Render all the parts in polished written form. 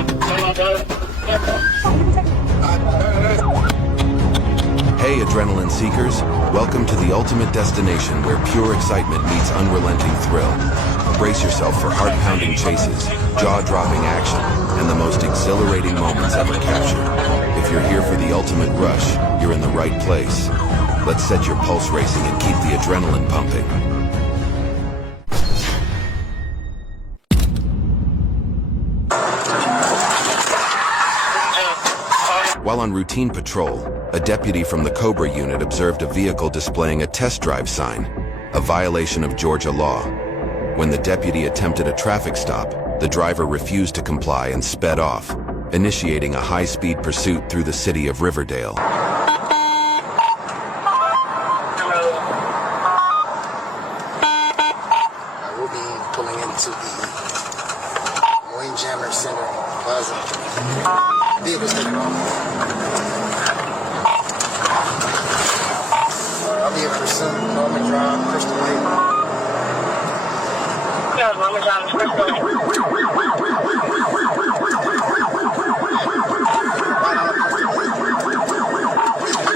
Hey, adrenaline seekers. Welcome to the ultimate destination where pure excitement meets unrelenting thrill. Brace yourself for heart-pounding chases, jaw-dropping action, and the most exhilarating moments ever captured. If you're here for the ultimate rush, you're in the right place. Let's set your pulse racing and keep the adrenaline pumping. While on routine patrol, a deputy from the Cobra unit observed a vehicle displaying a test drive sign, a violation of Georgia law. When the deputy attempted a traffic stop, the driver refused to comply and sped off, initiating a high-speed pursuit through the city of Riverdale. I will be pulling into the Marine Jammer Center Plaza. Vehicles taken off. I'll be in pursuit. Norman Drive, Crystal Lake. Yeah, Norman Drive, Crystal Lake. Right on Crystal Lake.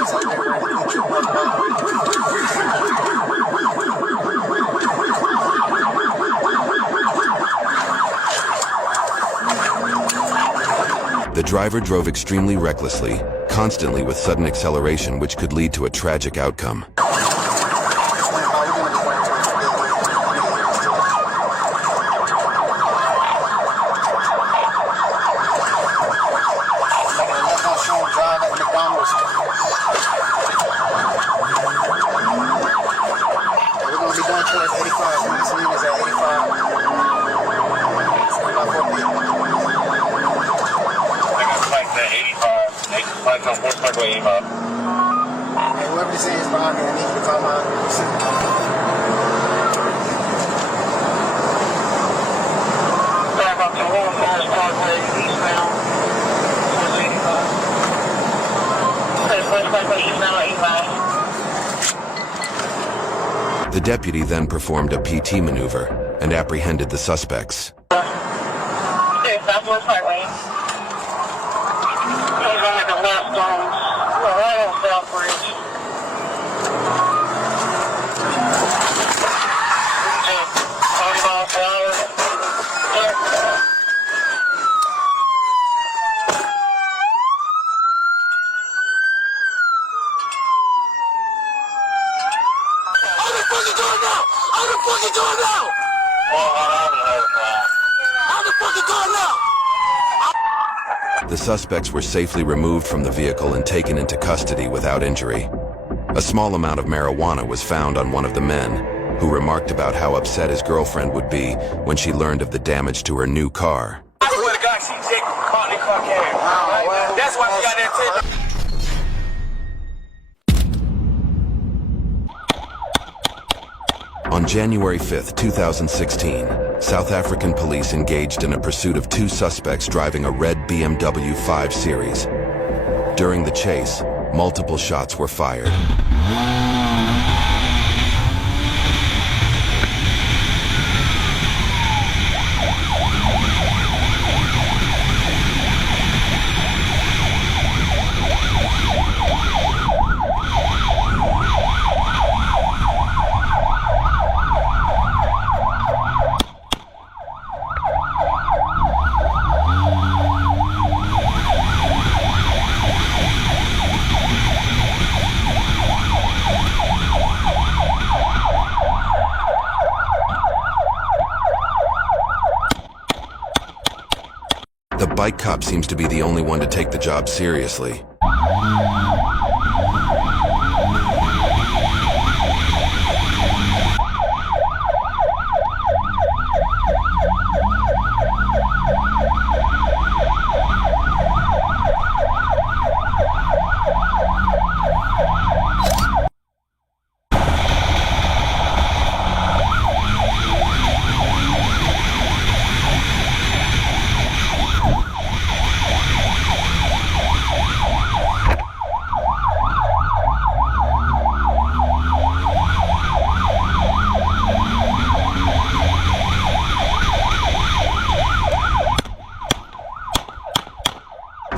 It's out there ready to trip up. The driver drove extremely recklessly, constantly with sudden acceleration which could lead to a tragic outcome. We're going to be going towards 85. This lead is at 85. Like on Horseback 85. Hey, whoever this is behind me, I need you to come out and sit. Back up to Warren Falls Parkway, eastbound, towards 85. Horseback eastbound 85. The deputy then performed a PT maneuver and apprehended the suspects. Southwest Highway. He's on the left stones. We're right on South Bridge. Just 40 miles per hour. How the fuck you doing now? How the fuck you doing now? How the fuck you doing now? The suspects were safely removed from the vehicle and taken into custody without injury. A small amount of marijuana was found on one of the men, who remarked about how upset his girlfriend would be when she learned of the damage to her new car. I swear to God, she Jake caught the car carrier. That's why she got that tape. On January 5, 2016, South African police engaged in a pursuit of two suspects driving a red BMW 5 Series. During the chase, multiple shots were fired. The bike cop seems to be the only one to take the job seriously.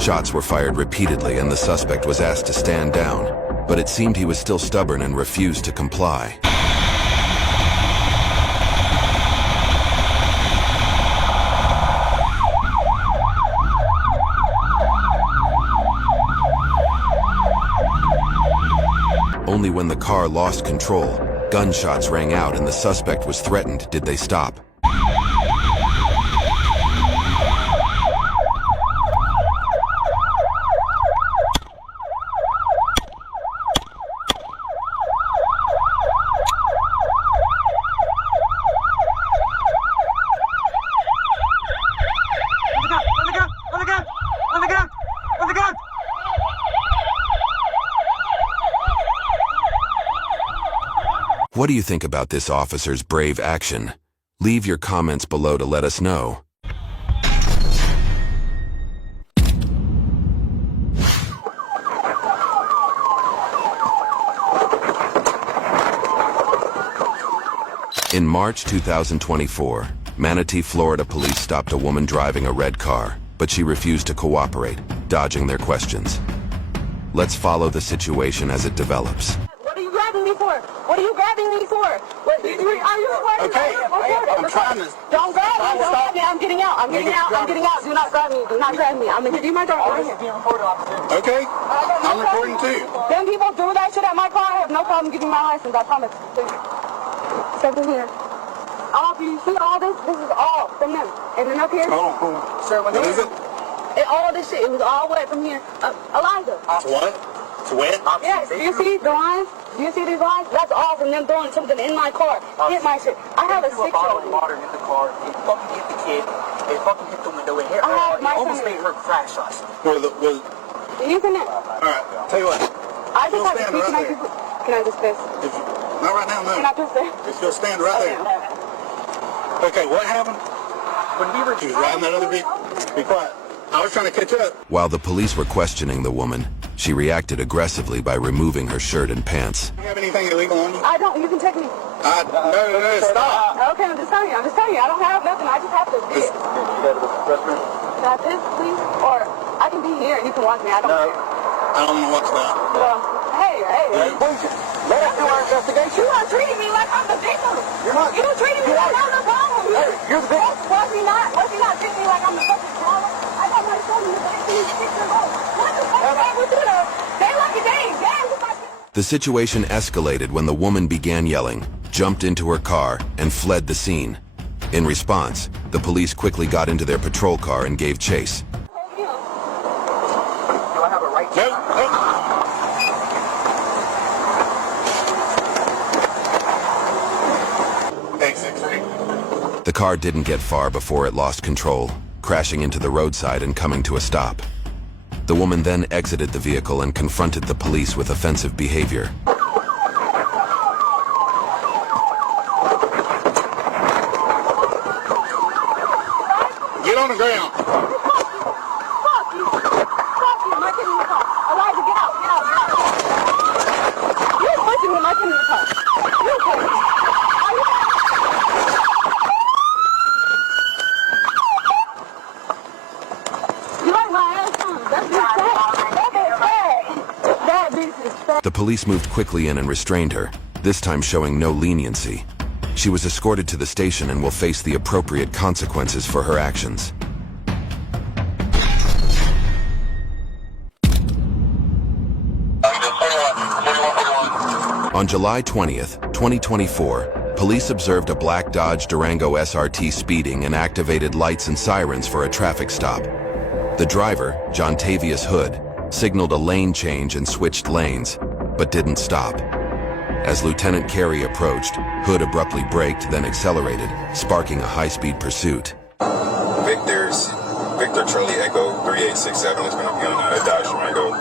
Shots were fired repeatedly and the suspect was asked to stand down, but it seemed he was still stubborn and refused to comply. Only when the car lost control, gunshots rang out and the suspect was threatened did they stop. What do you think about this officer's brave action? Leave your comments below to let us know. In March 2024, Manatee, Florida police stopped a woman driving a red car, but she refused to cooperate, dodging their questions. Let's follow the situation as it develops. What are you grabbing me for? What are you grabbing me for? What, are you recording? Okay, I'm trying to. Don't grab me. Don't grab me. I'm getting out. I'm getting out. I'm getting out. Do not grab me. Do not grab me. I'm gonna give you my driver. Okay, I'm recording too. Them people do that shit at my car. I have no problem giving my license. I promise. Step in here. All of you see all this? This is all from them. And then up here. Hold on. Sir, what is it? All this shit. It was all wet from here. Eliza. What? It's wet? Yes. Do you see the lines? Do you see these lines? That's all from them throwing something in my car. Hit my shit. I have a 6-year-old. Water in the car. It fucking hit the kid. It fucking hit the window. It hit I have her. my It almost son. made her crash us. Was You can. alright, tell you what. I just You'll have to stand speak. right Can I just piss? Not right now, Can I no. piss there? Just go stand right there. Okay, what happened? When we were She was riding that other vehicle. Be quiet. I was trying to catch up. While the police were questioning the woman, she reacted aggressively by removing her shirt and pants. Do you have anything illegal on you? I don't. You can take me. No, stop. Okay, I'm just telling you. I don't have nothing. I just have to piss. Can I piss, please? Or I can be here and you can watch me. I don't care. I don't know what's that. Well, hey. Let us do our investigation. You are treating me like I'm the victim. You're not. You treating me like I'm the problem. Hey, you're the victim. Was he not treating me like I'm the fucking problem? I got my son in the back. He's 6 years old. What the fuck is wrong with you though? They lucky days. Damn, you fucking. The situation escalated when the woman began yelling, jumped into her car, and fled the scene. In response, the police quickly got into their patrol car and gave chase. Do I have a right to? No. The car didn't get far before it lost control, crashing into the roadside and coming to a stop. The woman then exited the vehicle and confronted the police with offensive behavior. Get on the ground. Fuck you. My kid in the car. Elijah, get out. You're pushing me, my kid in the car. You're crazy. You like my ass, huh? That bitch is fat. The police moved quickly in and restrained her, this time showing no leniency. She was escorted to the station and will face the appropriate consequences for her actions. On July 20th, 2024, police observed a black Dodge Durango SRT speeding and activated lights and sirens for a traffic stop. The driver, John Tavius Hood, signaled a lane change and switched lanes, but didn't stop. As Lieutenant Carey approached, Hood abruptly braked, then accelerated, sparking a high-speed pursuit. Victor Charlie Echo 3867 is going to be on a Dodge Durango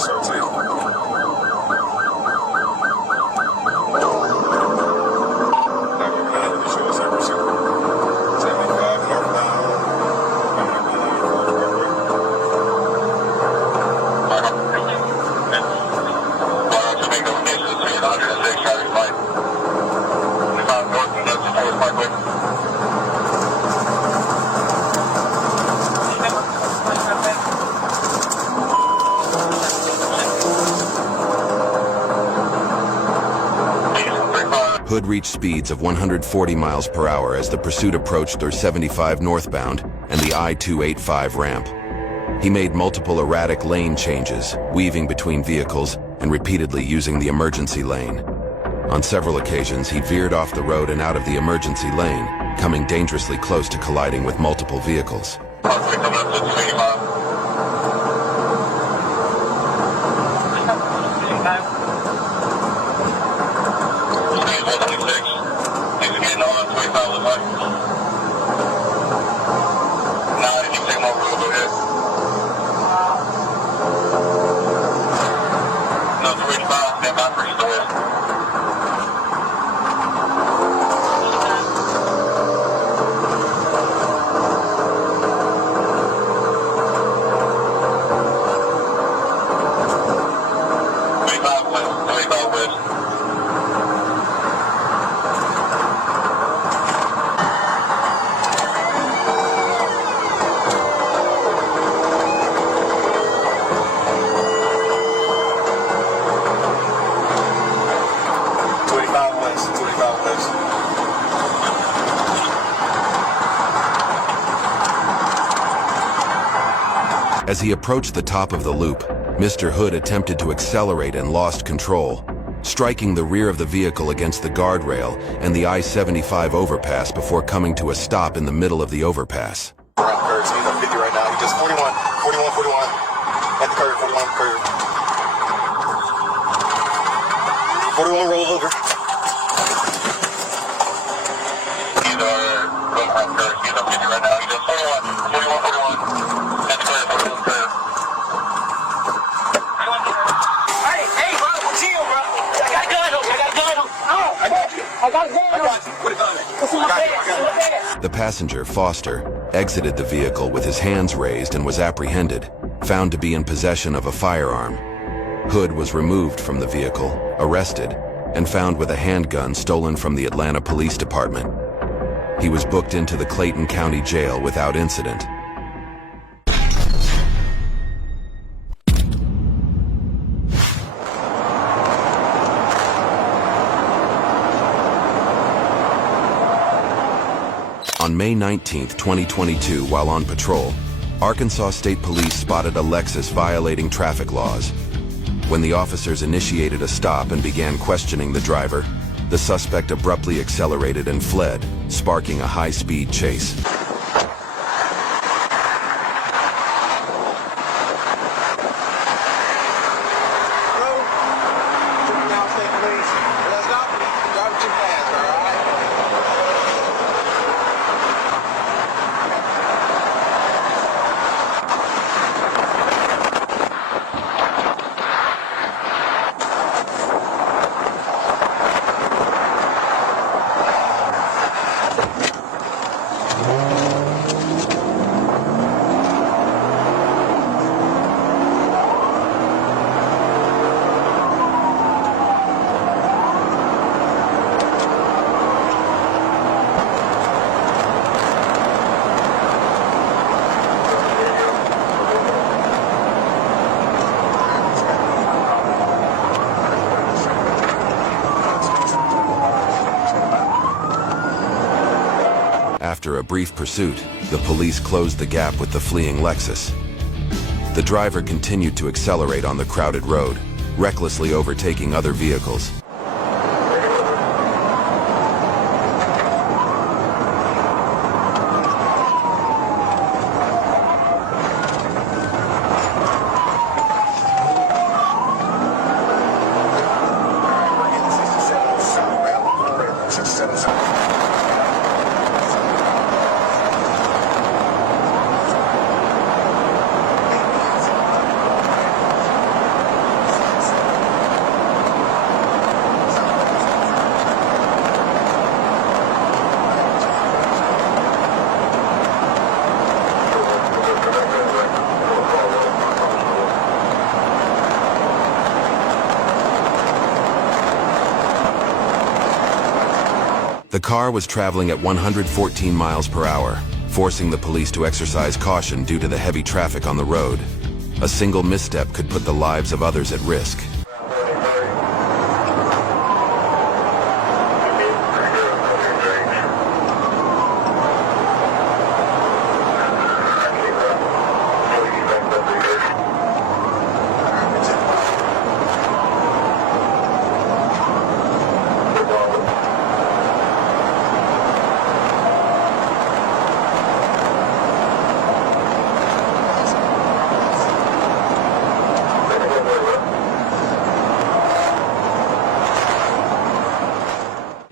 SRT. Hood reached speeds of 140 miles per hour as the pursuit approached their 75 northbound and the I-285 ramp. He made multiple erratic lane changes, weaving between vehicles and repeatedly using the emergency lane. On several occasions, he veered off the road and out of the emergency lane, coming dangerously close to colliding with multiple vehicles. As he approached the top of the loop, Mr. Hood attempted to accelerate and lost control, striking the rear of the vehicle against the guardrail and the I-75 overpass before coming to a stop in the middle of the overpass. Around curve, so he's on 50 right now. He just 41. At the curve, 41 curve. 41 roll over. He's going around curve. He's on 50 right now. He just 41. At the curve, 41 curve. Hey, bro, chill, bro. I got a gun on me. Oh, I got you. I got a gun. Put it on me. It's in my bag. The passenger, Foster, exited the vehicle with his hands raised and was apprehended, found to be in possession of a firearm. Hood was removed from the vehicle, arrested, and found with a handgun stolen from the Atlanta Police Department. He was booked into the Clayton County Jail without incident. On May 19, 2022, while on patrol, Arkansas State Police spotted a Lexus violating traffic laws. When the officers initiated a stop and began questioning the driver, the suspect abruptly accelerated and fled, sparking a high-speed chase. After a brief pursuit, the police closed the gap with the fleeing Lexus. The driver continued to accelerate on the crowded road, recklessly overtaking other vehicles. The car was traveling at 114 miles per hour, forcing the police to exercise caution due to the heavy traffic on the road. A single misstep could put the lives of others at risk.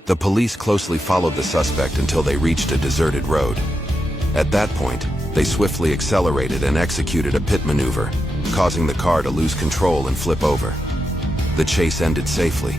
The police closely followed the suspect until they reached a deserted road. At that point, they swiftly accelerated and executed a pit maneuver, causing the car to lose control and flip over. The chase ended safely.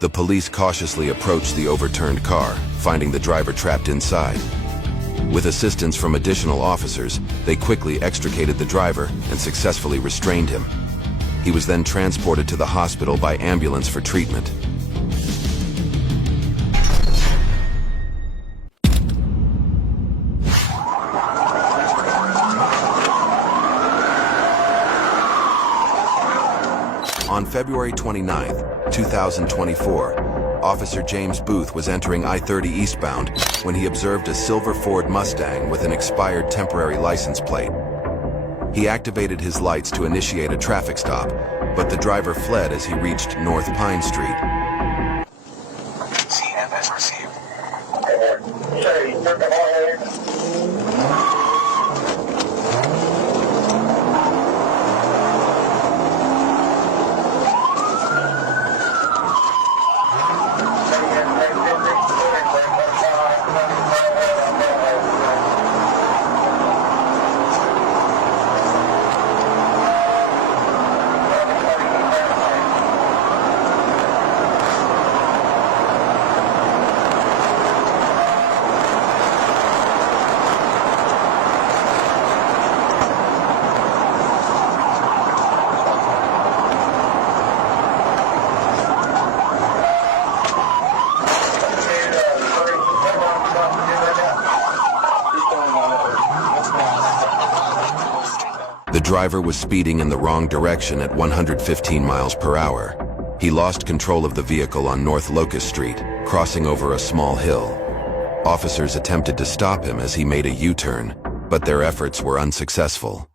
The police cautiously approached the overturned car, finding the driver trapped inside. With assistance from additional officers, they quickly extricated the driver and successfully restrained him. He was then transported to the hospital by ambulance for treatment. On February 29, 2024, Officer James Booth was entering I-30 eastbound when he observed a silver Ford Mustang with an expired temporary license plate. He activated his lights to initiate a traffic stop, but the driver fled as he reached North Pine Street. CMS received. The driver was speeding in the wrong direction at 115 miles per hour. He lost control of the vehicle on North Locust Street, crossing over a small hill. Officers attempted to stop him as he made a U-turn, but their efforts were unsuccessful.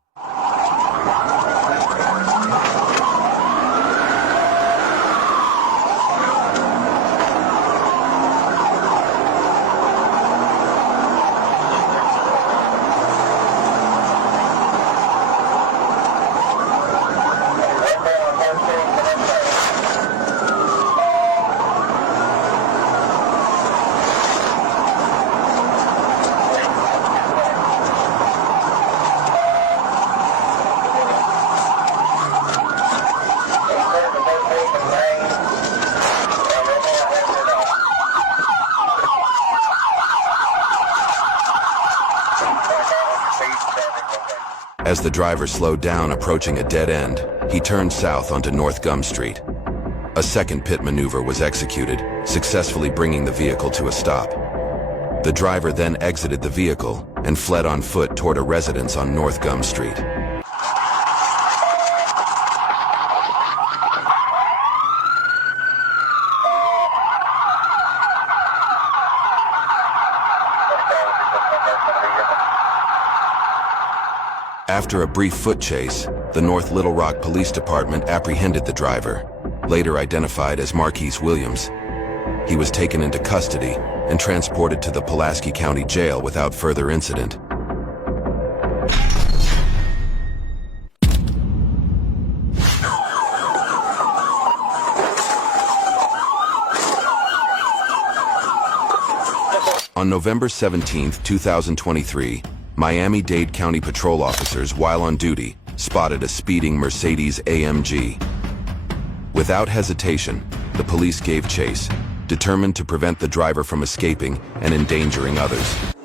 As the driver slowed down approaching a dead end, he turned south onto North Gum Street. A second pit maneuver was executed, successfully bringing the vehicle to a stop. The driver then exited the vehicle and fled on foot toward a residence on North Gum Street. After a brief foot chase, the North Little Rock Police Department apprehended the driver, later identified as Marquise Williams. He was taken into custody and transported to the Pulaski County Jail without further incident. On November 17, 2023, Miami-Dade County patrol officers, while on duty, spotted a speeding Mercedes AMG. Without hesitation, the police gave chase, determined to prevent the driver from escaping and endangering others.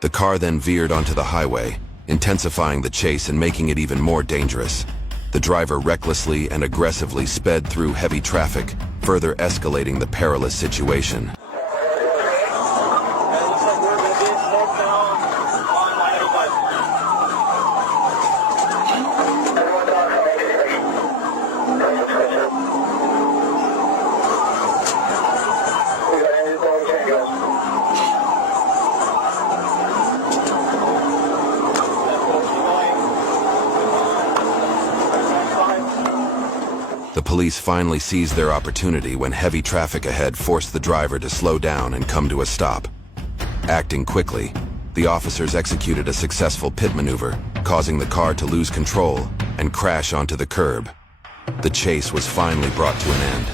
The car then veered onto the highway, intensifying the chase and making it even more dangerous. The driver recklessly and aggressively sped through heavy traffic, further escalating the perilous situation. The police finally seized their opportunity when heavy traffic ahead forced the driver to slow down and come to a stop. Acting quickly, the officers executed a successful pit maneuver, causing the car to lose control and crash onto the curb. The chase was finally brought to an end.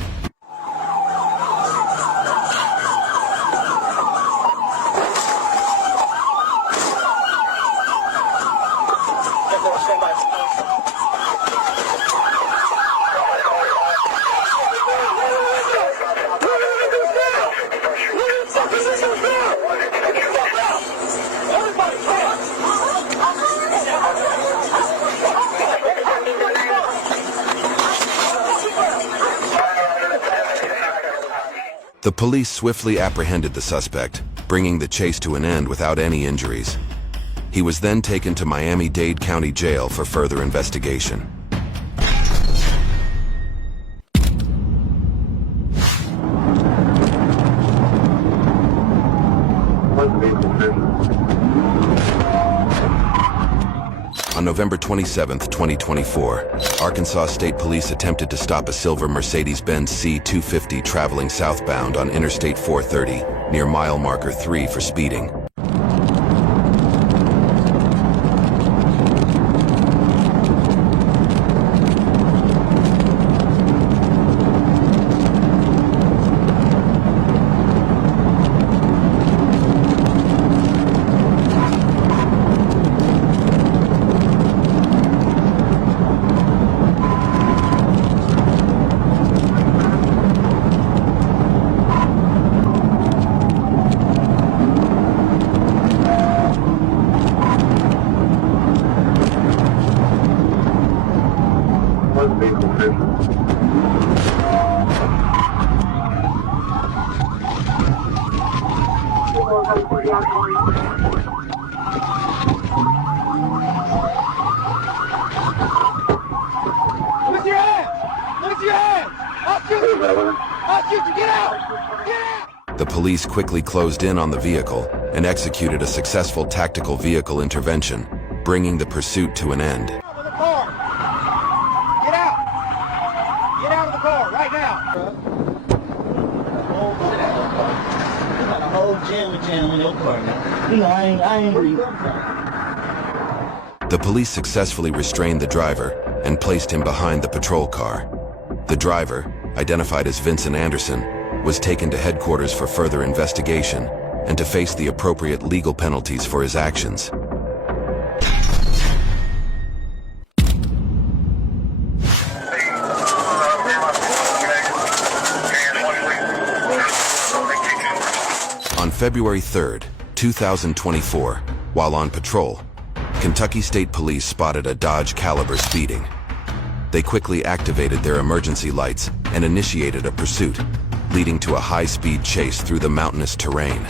The police swiftly apprehended the suspect, bringing the chase to an end without any injuries. He was then taken to Miami-Dade County Jail for further investigation. On November 27, 2024, Arkansas State Police attempted to stop a silver Mercedes-Benz C250 traveling southbound on Interstate 430 near mile marker 3 for speeding. The police quickly closed in on the vehicle and executed a successful tactical vehicle intervention, bringing the pursuit to an end. Get out! Get out of the car right now! A whole jam in your car now. You know, I ain't reading. The police successfully restrained the driver and placed him behind the patrol car. The driver, identified as Vincent Anderson, was taken to headquarters for further investigation and to face the appropriate legal penalties for his actions. On February 3, 2024, while on patrol, Kentucky State Police spotted a Dodge Caliber speeding. They quickly activated their emergency lights and initiated a pursuit, leading to a high-speed chase through the mountainous terrain.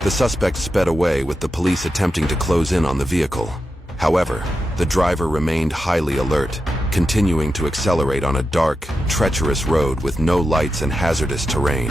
The suspect sped away with the police attempting to close in on the vehicle. However, the driver remained highly alert, continuing to accelerate on a dark, treacherous road with no lights and hazardous terrain.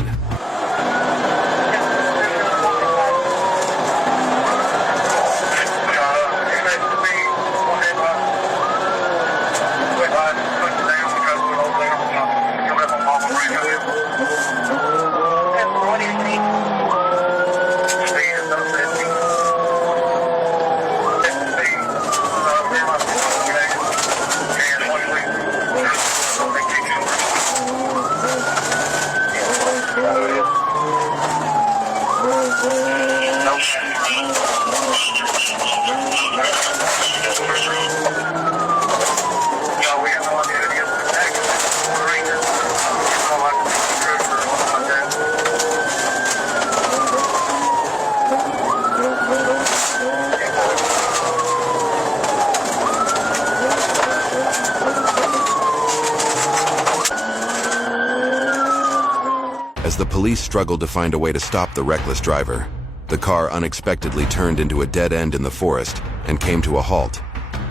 As the police struggled to find a way to stop the reckless driver, the car unexpectedly turned into a dead end in the forest and came to a halt,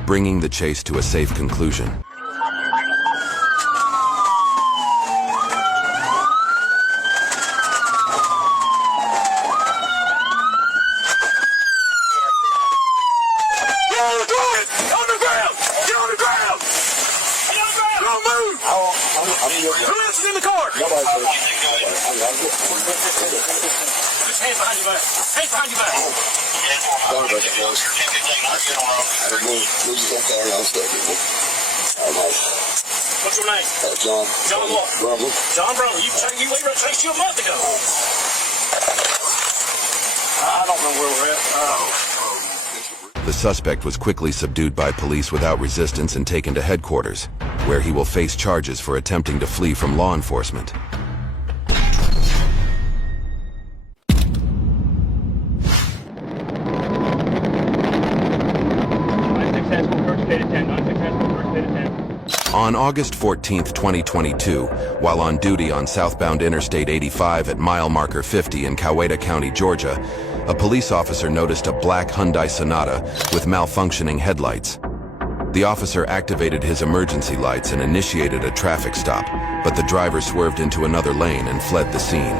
bringing the chase to a safe conclusion. Hands behind your back. Hands behind your back. What's your name? John. John what? Brumley. John Brumley. We chased you a month ago. I don't know where we're at. The suspect was quickly subdued by police without resistance and taken to headquarters, where he will face charges for attempting to flee from law enforcement. On August 14, 2022, while on duty on southbound Interstate 85 at mile marker 50 in Coweta County, Georgia, a police officer noticed a black Hyundai Sonata with malfunctioning headlights. The officer activated his emergency lights and initiated a traffic stop, but the driver swerved into another lane and fled the scene.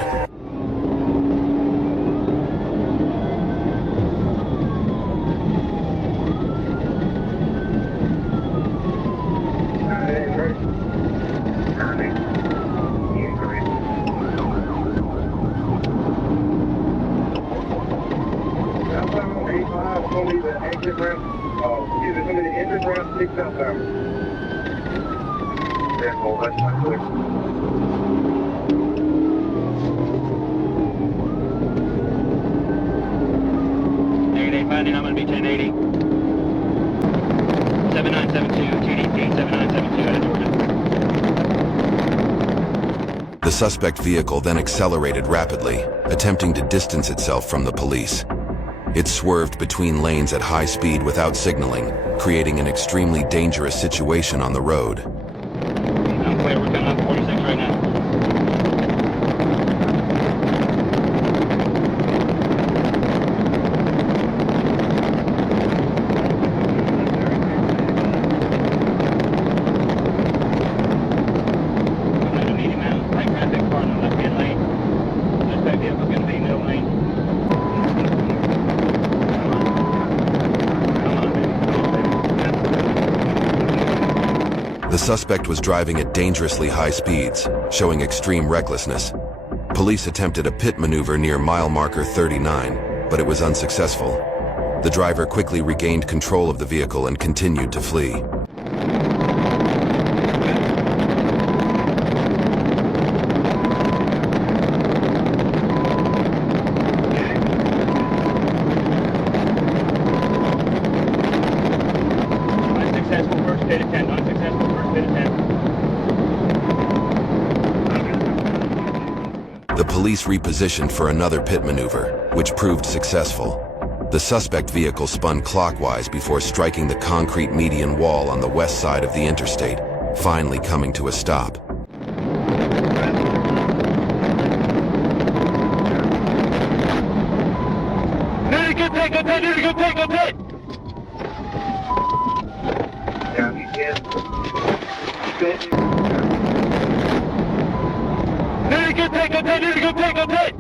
I'm going to be 1080. 7972, TDP 7972 out of Georgia. The suspect vehicle then accelerated rapidly, attempting to distance itself from the police. It swerved between lanes at high speed without signaling, creating an extremely dangerous situation on the road. I'm clear, we're coming up 46 right now. The suspect was driving at dangerously high speeds, showing extreme recklessness. Police attempted a pit maneuver near mile marker 39, but it was unsuccessful. The driver quickly regained control of the vehicle and continued to flee. The police repositioned for another pit maneuver, which proved successful. The suspect vehicle spun clockwise before striking the concrete median wall on the west side of the interstate, finally coming to a stop. Good pit! Go pit!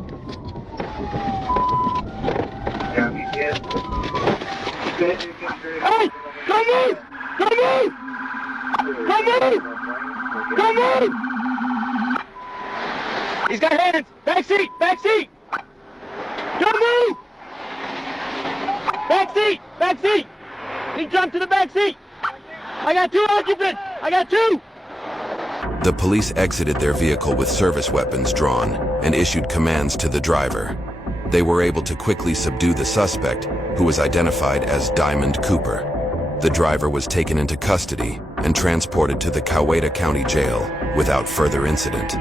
Hey! Come on! He's got hands! Back seat! Don't move! Back seat! He jumped to the back seat! I got two occupants! The police exited their vehicle with service weapons drawn and issued commands to the driver. They were able to quickly subdue the suspect, who was identified as Diamond Cooper. The driver was taken into custody and transported to the Coweta County Jail without further incident.